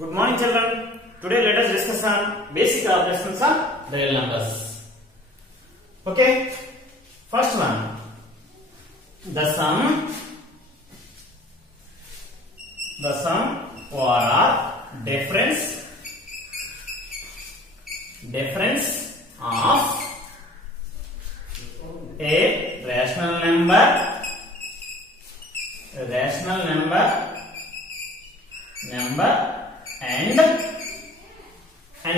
Good morning, children. Today let us discuss on basic operations of real numbers. Okay. First one, the sum or difference of a rational number and an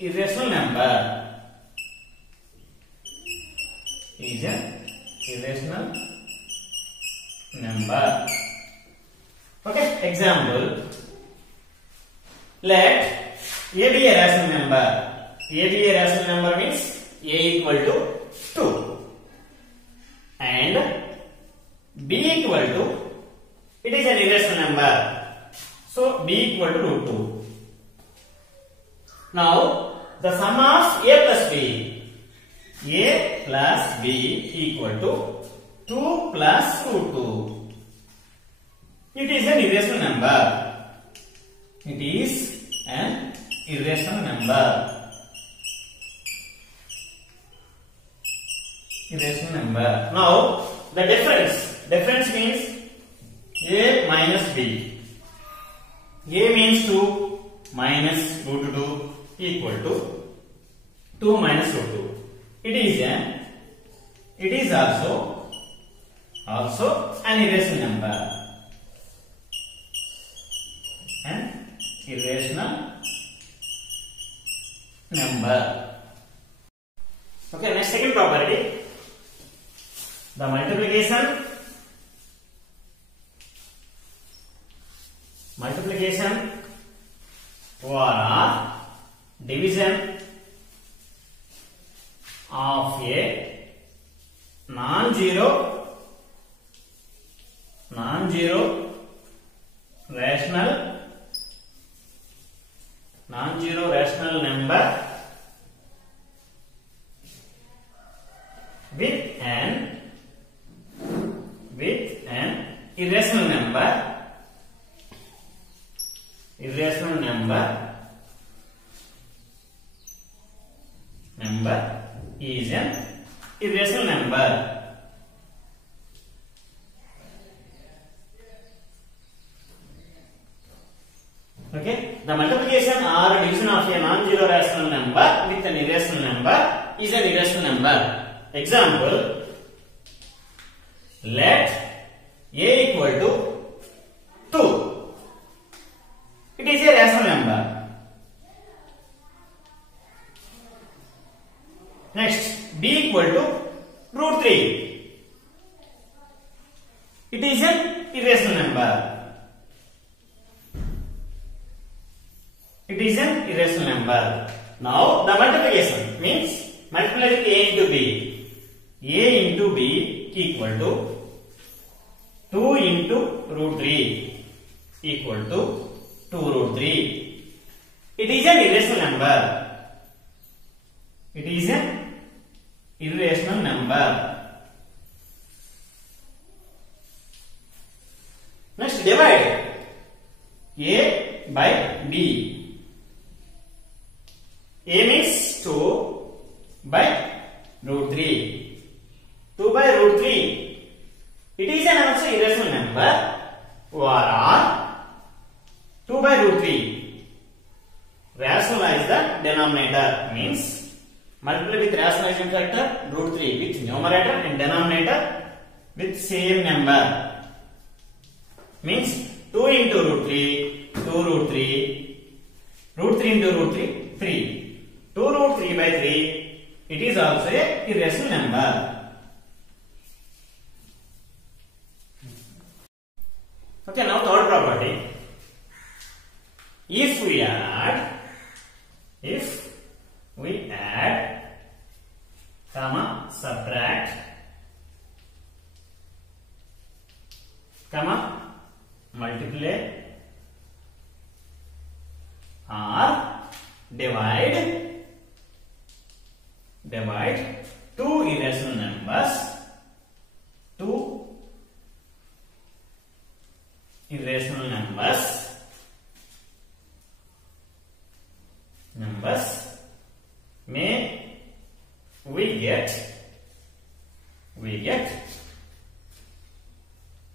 irrational number is an irrational number. Okay, example. Let A be a rational number. A be a rational number means A equal to 2 and B equal to, it is an irrational number, so B equal to root 2. Now the sum of A plus B equal to 2 plus root 2. It is an irrational number. It is an irrational number. Now the difference means A minus B. A means 2 minus root 2 equal to 2 minus root 2. It is also an irrational number. Okay, next second property. The multiplication or division of a non-zero rational number with an irrational number is an irrational number. Okay, the multiplication or division of a non-zero rational number with an irrational number is an irrational number. Example, let A equal to 2. It is a rational number. Next, B equal to root 3. It is an irrational number. Now the multiplication means multiply with A into B. A into B equal to 2 into root 3 equal to 2 root 3. It is an irrational number. Next, divide A by B. A means 2 by root 3. 2 by root 3. It is an also irrational number or 2 by root 3. Rationalize the denominator means multiply with rationalization factor root 3 with numerator and denominator with same number. Means 2 into root 3, 2 root 3, root 3 into root 3, 3. 2 root 3 by 3, it is also a irrational number. Okay, now third property. If we add, comma, subtract, comma, multiply or divide two irrational numbers, two irrational numbers may we get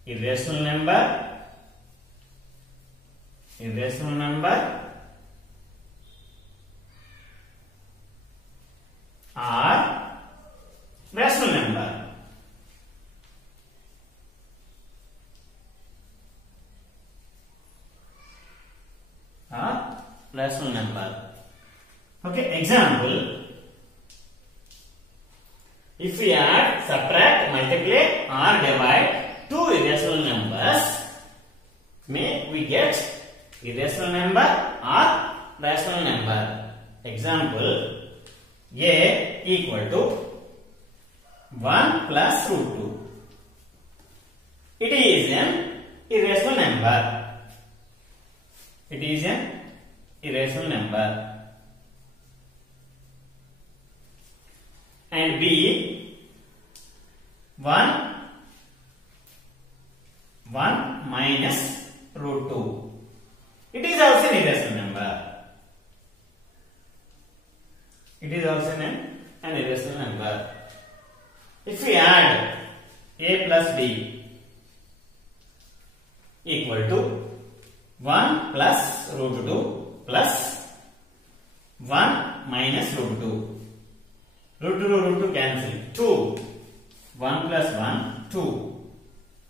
irrational number or rational number. Rational number. Okay, example. If we add, subtract, multiply or divide two irrational numbers, may we get irrational number or rational number. Example, A equal to 1 plus root 2. It is an irrational number. It is an irrational number. And B 1 minus root 2. It is also an irrational number. It is also an irrational number. If we add A plus B equal to 1 plus root 2 plus 1 minus root 2. Root 2 cancel. 2. 1 plus 1, 2.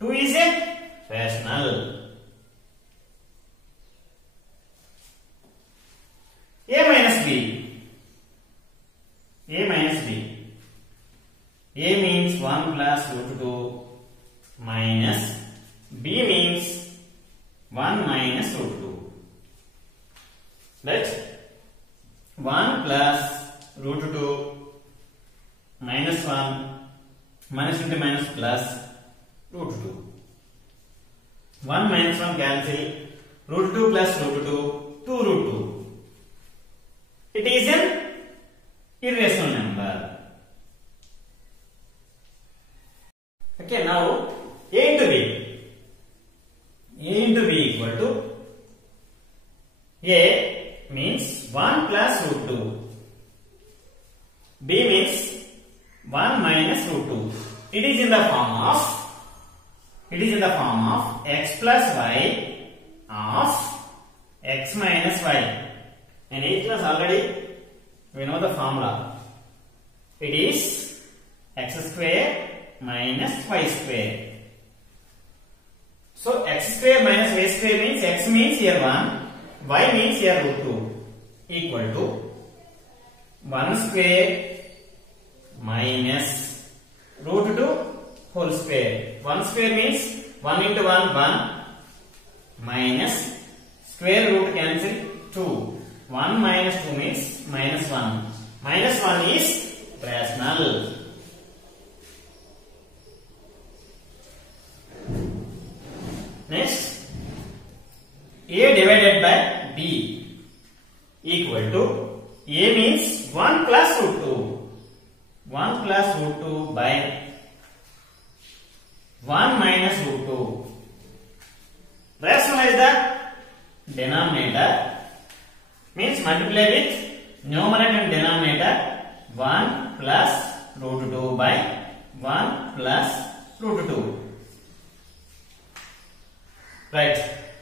2 is a rational. A minus B. A means 1 plus root 2 minus B means 1 minus root 2. Right? 1 plus root 2 minus 1 minus into minus plus root 2. 1 minus 1 cancel. Root 2 plus root 2, 2 root 2. It is an irrational number. Okay, now A into B. A into B equal to A means 1 plus root 2. B means 1 minus root 2. It is in the form of x plus y of x minus y. And a plus already we know the formula. It is x square minus y square. So x square minus y square means x means here 1, y means here root 2 equal to 1 square minus root 2 whole square. 1 square means 1 into 1, 1 minus square root cancel 2. 1 minus 2 means minus 1. Minus 1 is rational. Next, A divided by B equal to A means 1 plus root 2. 1 plus root 2 by 1 minus root 2. Rationalize the denominator. Means multiply with numerator and denominator. 1 plus root 2 by 1 plus root 2. Right.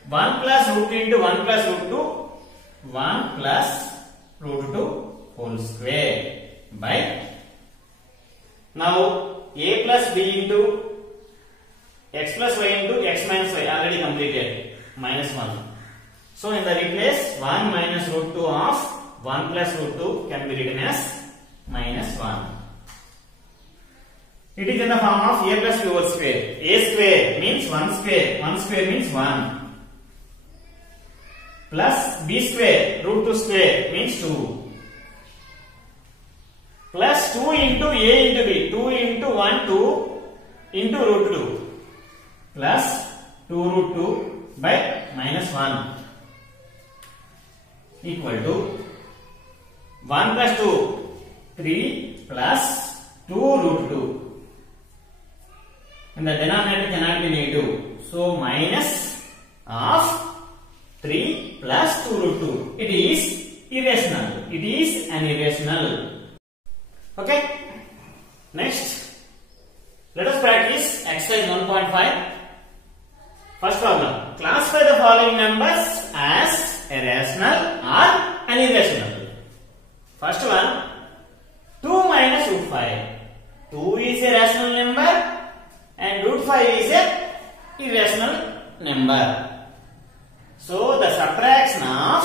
1 plus root into 1 plus root 2. 1 plus root 2 whole square by. Now A plus B into x plus y into x minus y already completed. Minus 1. So in the replace 1 minus root 2 of 1 plus root 2 can be written as minus 1. It is in the form of A plus B whole square. A square means 1 square. 1 square means 1. Plus B square root 2 square means 2. Plus 2 into A into B. 2 into 1 2 into root 2. Plus 2 root 2 by minus 1 equal to 1 plus 2, 3 plus 2 root 2. And the denominator cannot be negative. So minus of 3 plus 2 root 2. It is irrational. It is an irrational. Okay. Next, let us practice exercise 1.5. First problem. Classify the following numbers as a rational or an irrational. First one, 2 minus root 5. 2 is a rational number and root 5 is a irrational number. So the subtraction of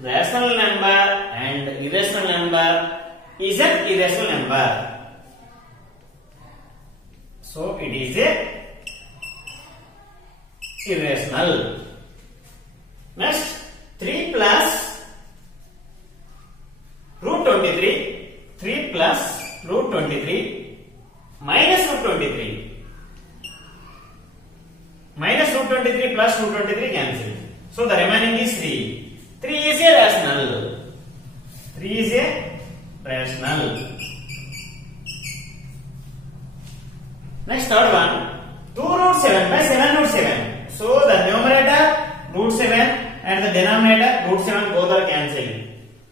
rational number and irrational number is an irrational number. So it is a irrational. Next, 3 plus root 23. 3 plus root 23 minus root 23. Minus root 23 plus root 23 cancel. So the remaining is 3. 3 is a rational. 3 is a rational. Next, third one. 2 root 7 by 7 root 7. So the numerator root 7 and the denominator root 7 both are cancelled.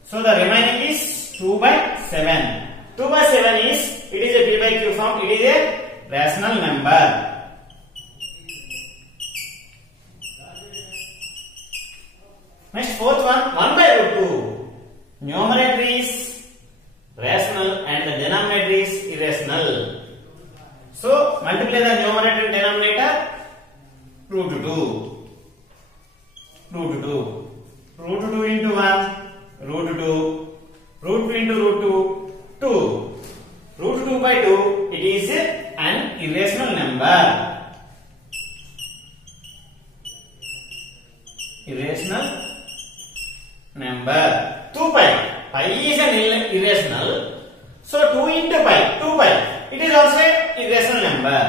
So the remaining is 2 by 7. 2 by 7 is, it is a P by Q form. It is a rational number. Next, fourth one, 1 by root 2. Numerator is rational and the denominator is irrational. So, multiply the numerator and denominator, root 2. Root 2. Root 2 into 1, root 2. Root 2 into root 2, 2. Root 2 by 2, it is an irrational number. Irrational number. 2 pi. Pi is an irrational. So 2 into pi, 2 pi. It is also an irrational number.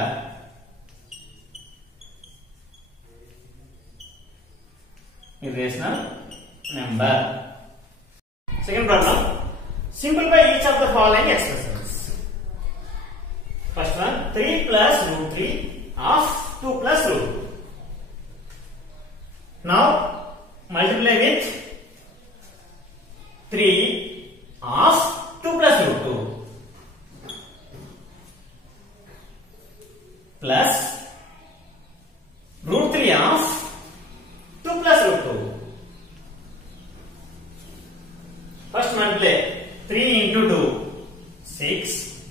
Irrational number. Second problem. Simplify each of the following expressions. First one, 3 plus root 3 of 2 plus root 2. Now multiply with 3 of 2 plus root 2 plus root 3 of 2 plus root 2. First multiply 3 into 2, 6.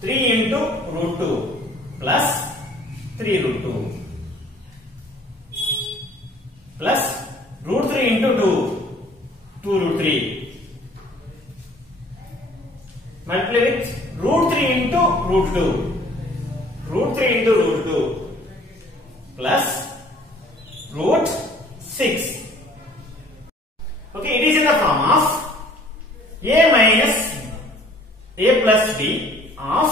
3 into root 2 plus 3 root 2 plus root 3 into 2, 2 root 3. Multiply with root 3 into root 2. Root 3 into root 2 plus root 6. Okay, it is in the form of a minus a plus b of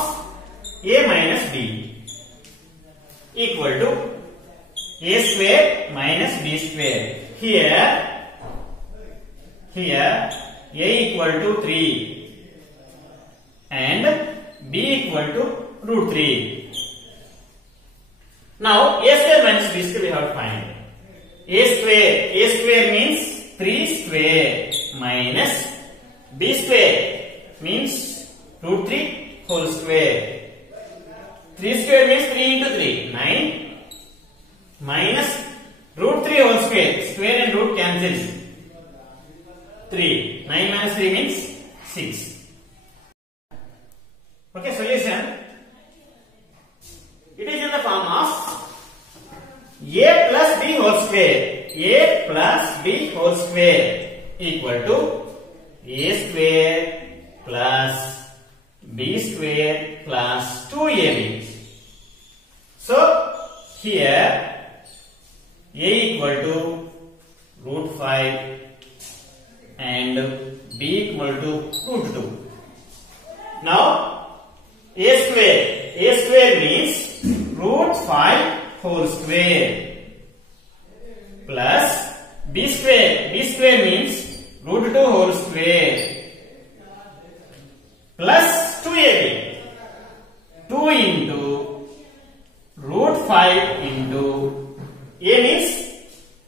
a minus b equal to a square minus b square. Here a equal to 3 and b equal to root 3. Now a square minus b square we have to find. A square means 3 square minus b square means root 3 whole square. 3 square means 3 into 3, 9 minus root 3 whole square. Square and root cancels. 3. 9 minus 3 means 6. Okay, solution. It is in the form of a plus b whole square. A plus b whole square equal to a square plus b square plus 2ab. So here a equal to root 5 and b equal to root 2. Now a square means root 5 whole square plus b square means root 2 whole square square plus 2ab. 2 into root 5 into a means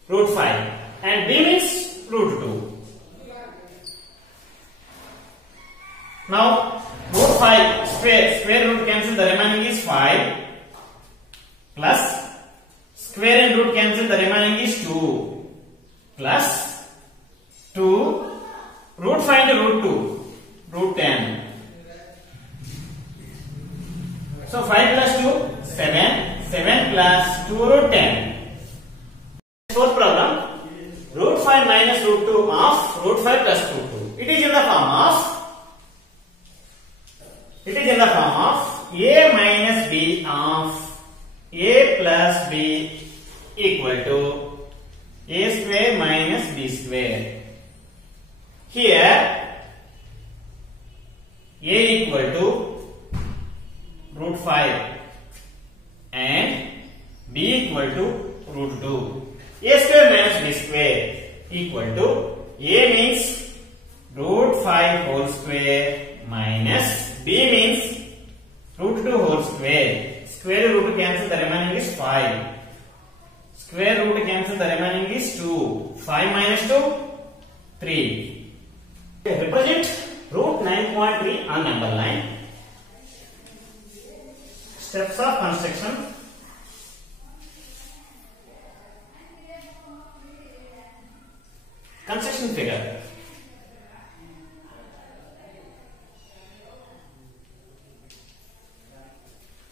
root 5 and b means root 2. Now root 5 square root cancel, the remaining is 5 plus square and root cancel, the remaining is 2 plus 2 root 5 into root 2 root 10. So 5 plus 2 7, 7 plus 2 root 10. Fourth problem, root 5 minus root 2 of root 5 plus root 2. It is in the form of a minus b of a plus b equal to a square minus b square. Here a equal to root 5 and b equal to root 2. A square minus b square equal to a means root 5 whole square minus b means root 2 whole square. Square root cancel, the remaining is 5. Square root cancel, the remaining is 2. 5 minus 2 3. Represent root 9.3 on number line. Steps of construction. Construction figure.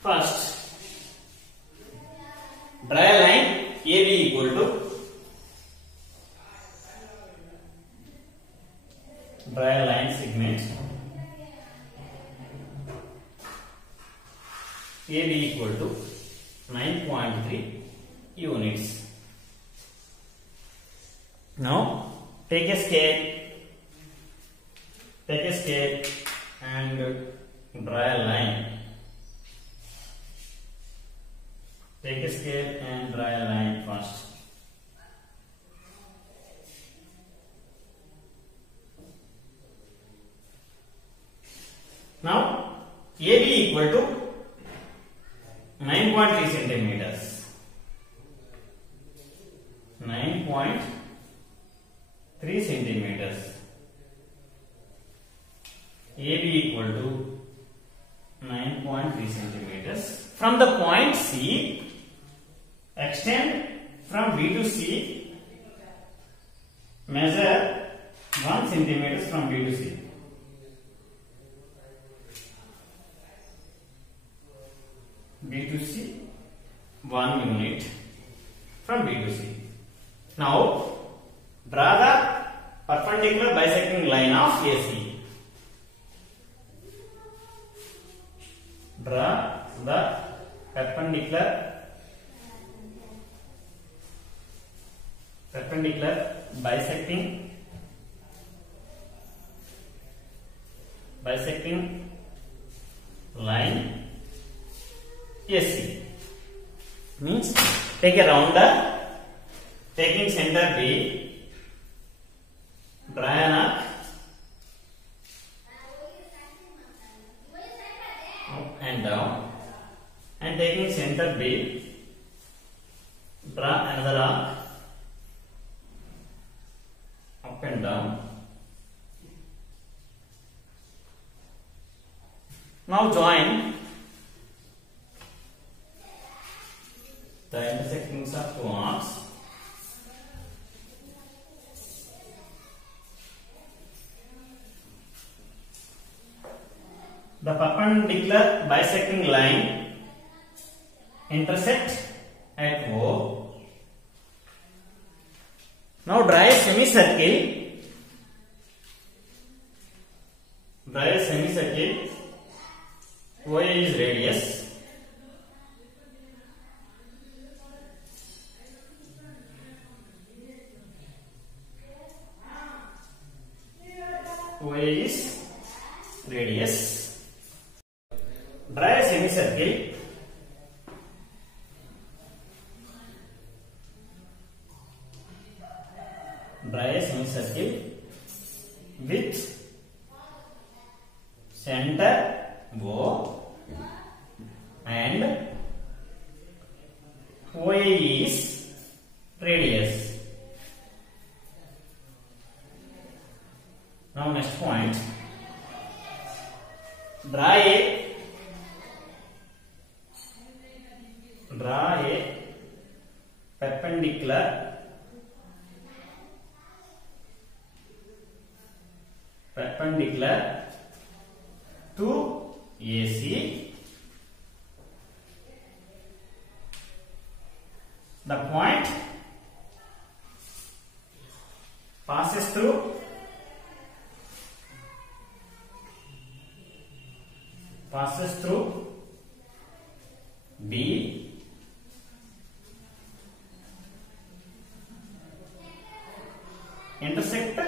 First, draw a line AB equal to segment AB equal to 9.3 units. Now take a scale and draw a line. Take a scale and draw a line first. Now AB equal to 9.3 centimeters. 9.3 centimeters. AB equal to 9.3 centimeters. From the point C, extend from B to C, measure 1 centimeters from B to C. B to C 1 unit from B to C. Now draw the perpendicular bisecting line of AC. Draw the perpendicular bisecting line AC. Means take a rounder, taking center B, draw an arc up and down, and taking center B, draw another arc up and down. Now join the intersections of two arcs. The perpendicular bisecting line intersect at O. Now draw a semicircle. OA is radius. OA is radius. Draw a semicircle. with center O and OA is radius. Now next point, draw a perpendicular to AC the point passes through B intersect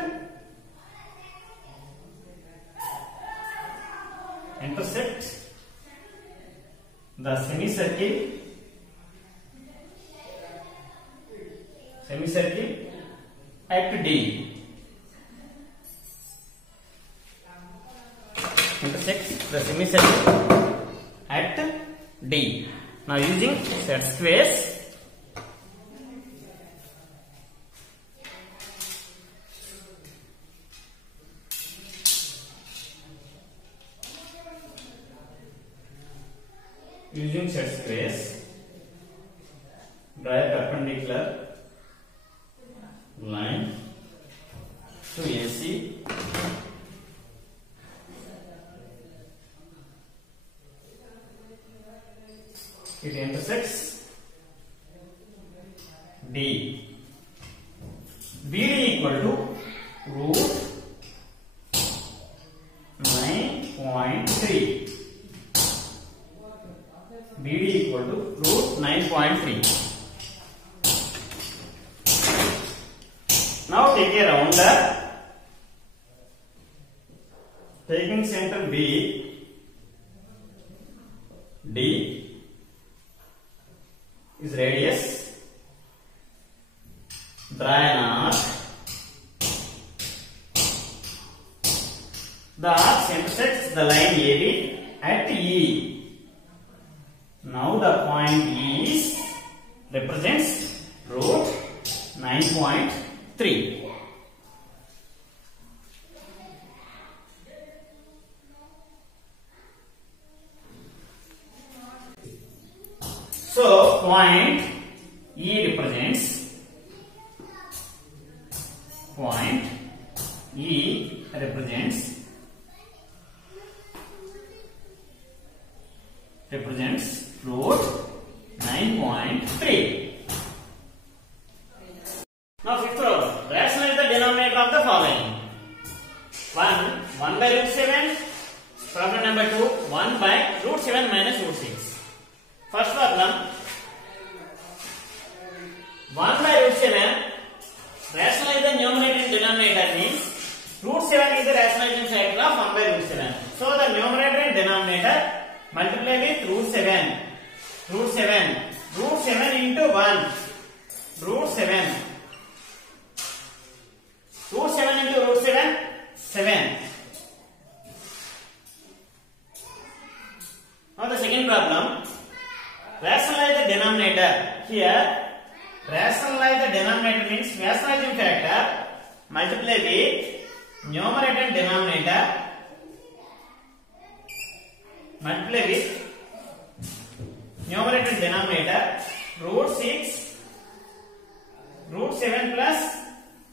the semicircle at D. Intersects the semicircle at D. Now using set squares, draw a perpendicular line to AC it intersects D. BD equal to root 9.3. BD equal to root 9.3. Now take a rounder, taking center B, D is radius, draw an arc. The arc intersects the line AB at E. Now the point E represents root 9.3. So point E represents root 9.3. Now fifth problem. Rationalize the denominator of the following. 1 by root 7. Problem number 2, 1 by root 7 minus root 6. First problem, 1 by root 7. Rationalize the numerator and denominator means root 7 is the rationalization factor of 1 by root 7. So the numerator and denominator multiply with root 7. Root 7 into 1. Root 7. Root 7 into root 7, 7. Now the second problem, rationalize the denominator. Here, rationalize the denominator means rationalizing factor multiply with numerator and denominator. Multiply with numerator and denominator. Root 6, root 7 plus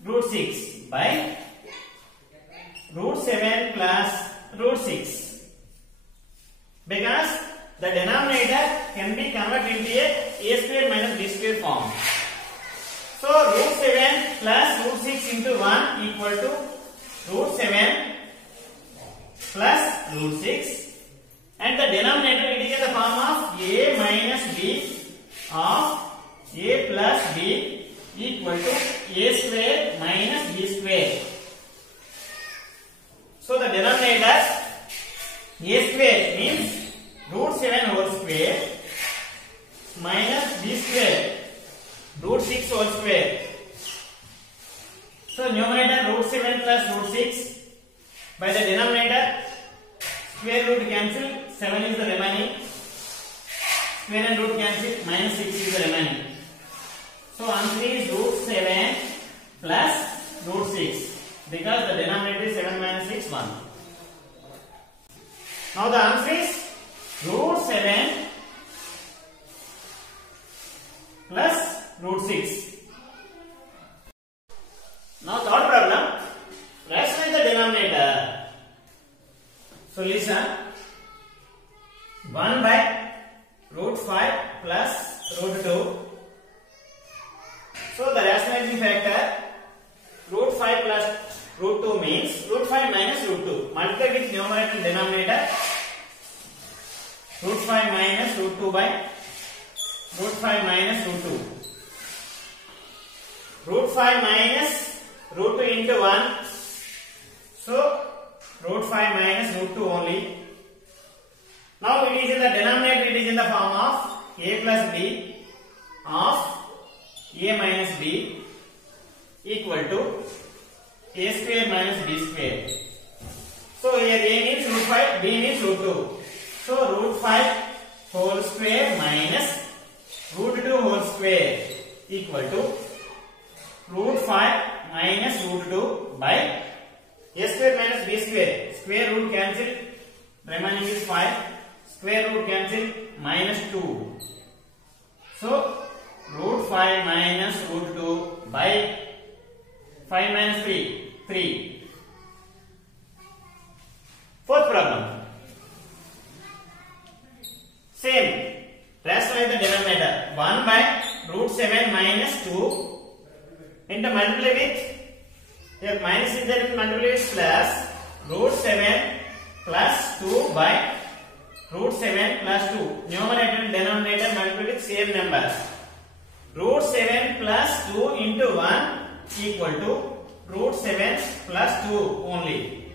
root 6 by root 7 plus root 6. Because the denominator can be converted into a square minus b square form. So root 7 plus root 6 into 1 equal to root 7 plus root 6. And the denominator it is in the form of a minus b of a plus b equal to a square minus b square. So the denominator a square means root 7 whole square minus b square root 6 whole square. So numerator root 7 plus root 6 By the denominator, square root cancel, 7 is the remaining. Square and root cancel, minus 6 is the remaining. So answer is root 7 plus root 6. Because the denominator is 7 minus 6, 1. Now the answer is root 7 plus root 6. Now third problem, rationalize the denominator. Solution, 1 by root 5 plus root 2. So the rationalizing factor, root 5 plus root 2 means root 5 minus root 2. Multiply with numerator and denominator. Root 5 minus root 2 by root 5 minus root 2. Root 5 minus root 2 into 1. So root 5 minus root 2 only. Now it is in the denominator, it is in the form of a plus b of a minus b equal to a square minus b square. So here a means root 5, b means root 2. So root 5 whole square minus root 2 whole square equal to root 5 minus root 2 by a square minus b square. Square root cancel, remaining is 5. Square root cancel, minus 2. So root 5 minus root 2 by 5 minus 3, 3. Fourth problem. Same. Rationalize the denominator. 1 by root 7 minus 2 into multiply with, here minus is there, multiply with plus root 7 plus 2 by root 7 plus 2. Numerator and denominator multiply with same numbers. Root 7 plus 2 into 1 equal to root 7 plus 2 only.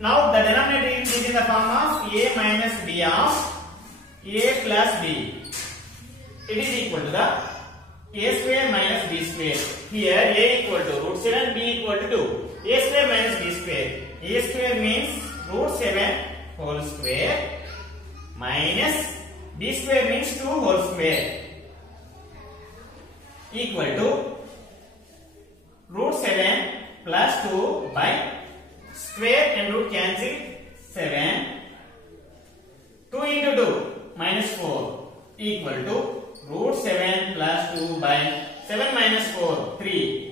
Now the denominator is in the form of a minus b of a plus b. It is equal to the a square minus b square. Here a equal to root 7, b equal to 2. A square minus b square. A square means root 7 whole square minus b square means 2 whole square equal to root 7 plus 2 by square and root cancel 7. 2 into 2 minus 4 equal to root 7 plus 2 by 7 minus 4, 3.